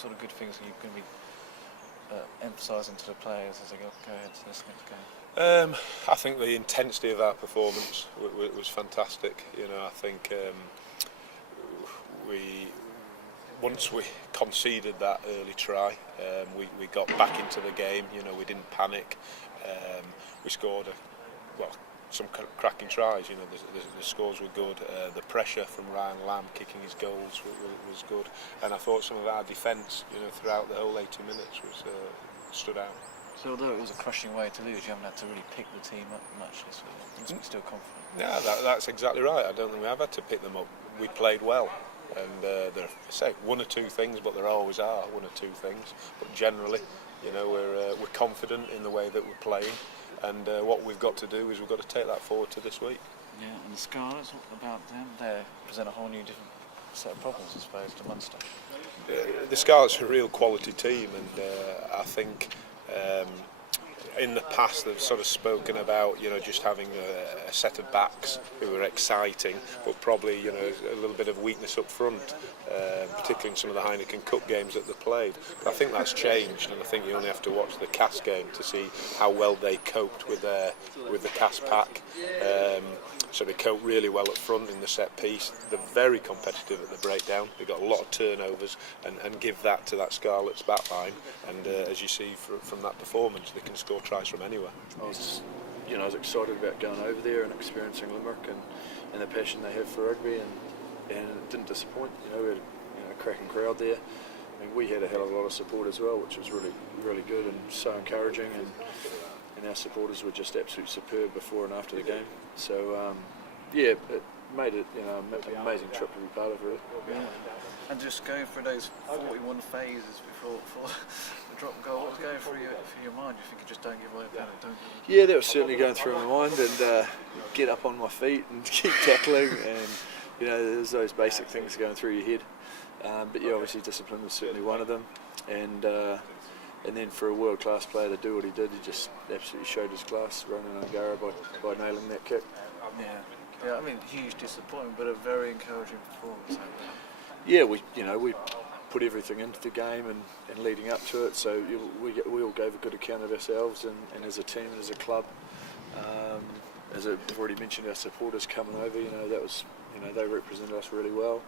sort of good things are you going to be emphasising to the players as they go into this next game? I think the intensity of our performance was fantastic. I think once we conceded that early try, we got back into the game. We didn't panic. We scored some cracking tries. The scores were good. The pressure from Ryan Lamb kicking his goals was good, and I thought some of our defence, throughout the whole 80 minutes stood out. So although it was a crushing way to lose, you haven't had to really pick the team up much this week. You must be still confident. Yeah, that's exactly right. I don't think we have had to pick them up. We played well, and there are, one or two things, but there always are one or two things. But generally, we're confident in the way that we're playing, and what we've got to do is we've got to take that forward to this week. Yeah, and the Scarlets, what about them? They present a whole new different set of problems, I suppose, to Munster. The Scarlets are a real quality team, and I think in the past they've sort of spoken about just having a set of backs who are exciting, but probably a little bit of weakness up front, particularly in some of the Heineken Cup games that they played. But I think that's changed, and I think you only have to watch the Cass game to see how well they coped with the Cass pack. So they cope really well up front in the set piece. They're very competitive at the breakdown. They've got a lot of turnovers, and give that to that Scarlets back line. And as you see from that performance, they can score tries from anywhere. I was excited about going over there and experiencing Limerick and the passion they have for rugby, and it didn't disappoint. We had a cracking crowd there. I mean, we had a hell of a lot of support as well, which was really, really good and so encouraging. And our supporters were just absolutely superb before and after the game. So it made it an amazing trip to be part of, really. Yeah. And just going through those 41 phases before the drop goal, what was going through your mind? You think you just don't give away a penalty, don't you? Yeah, that was certainly going through my mind, and get up on my feet and keep tackling, and there's those basic things going through your head. But yeah, obviously discipline was certainly one of them, and then for a world-class player to do what he did, he just absolutely showed his class, running Angara by nailing that kick. Yeah, I mean, huge disappointment, but a very encouraging performance. Yeah, we put everything into the game and leading up to it, so we all gave a good account of ourselves, and as a team and as a club. As I've already mentioned, our supporters coming over, that was, they represented us really well,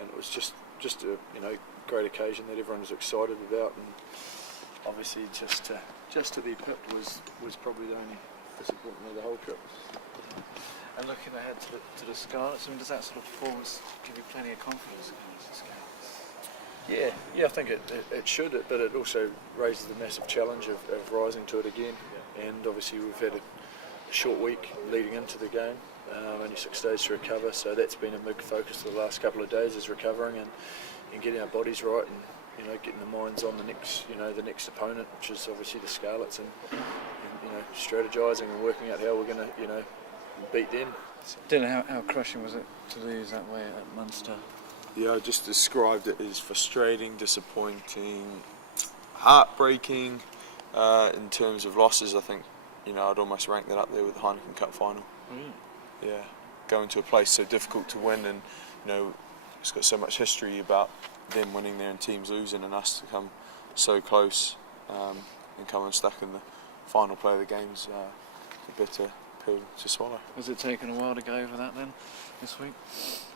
and it was just a great occasion that everyone was excited about, and obviously just to be picked was probably the only disappointment of the whole trip. And looking ahead to the Scarlets, I mean, does that sort of performance give you plenty of confidence against the Scarlets? Yeah, I think it should, but it also raises the massive challenge of rising to it again. And obviously we've had a short week leading into the game, only 6 days to recover, so that's been a big focus for the last couple of days, is recovering and getting our bodies right, and getting the minds on the next opponent, which is obviously the Scarlets, and strategising and working out how we're going to beat them. Dylan, how crushing was it to lose that way at Munster? Yeah, I just described it as frustrating, disappointing, heartbreaking. In terms of losses, I think I'd almost rank that up there with the Heineken Cup final. Yeah, going to a place so difficult to win, and it's got so much history about them winning there and teams losing, and us to come so close and come unstuck in the final play of the game's a bitter pill to swallow. Has it taken a while to go over that then this week?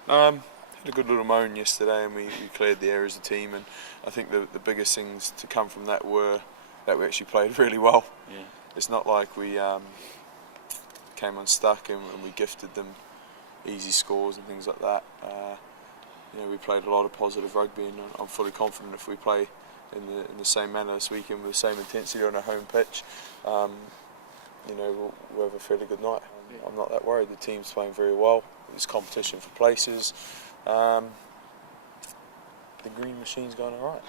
Had a good little moan yesterday, and we cleared the air as a team, and I think the biggest things to come from that were that we actually played really well. Yeah. It's not like we came unstuck and we gifted them easy scores and things like that. We played a lot of positive rugby, and I'm fully confident if we play in the same manner this weekend with the same intensity on a home pitch, we'll have a fairly good night. I'm not that worried. The team's playing very well. There's competition for places. The green machine's going all right.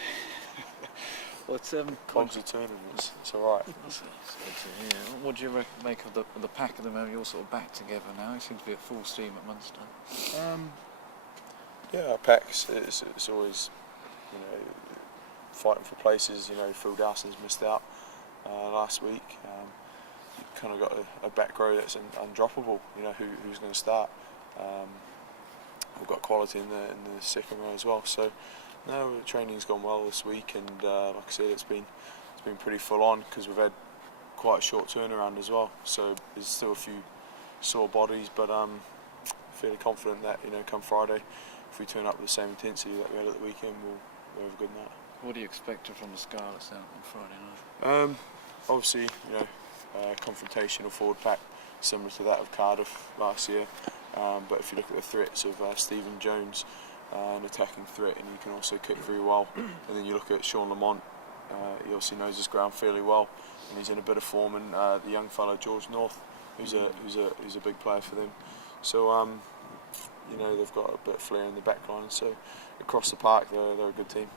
Well, it's Cogs are turning. It's all right. What do you make of the pack at the moment? You're sort of back together now. It seems to be at full steam at Munster. Yeah, our packs. It's always fighting for places. Phil Dawson's missed out last week. You've kind of got a back row that's undroppable. Who's going to start. We've got quality in the second row as well. So No, the training's gone well this week, and like I said, it's been pretty full on because we've had quite a short turnaround as well. So there's still a few sore bodies, but fairly confident that come Friday, if we turn up with the same intensity that we had at the weekend, we'll have a good night. What do you expect from the Scarlets out on Friday night? Obviously, confrontational forward pack, similar to that of Cardiff last year. But if you look at the threats of Stephen Jones, an attacking threat, and he can also kick very well. And then you look at Sean Lamont, he obviously knows his ground fairly well, and he's in a bit of form. And the young fellow George North, who's a big player for them. So they've got a bit of flair in the back line. So across the park, they're a good team.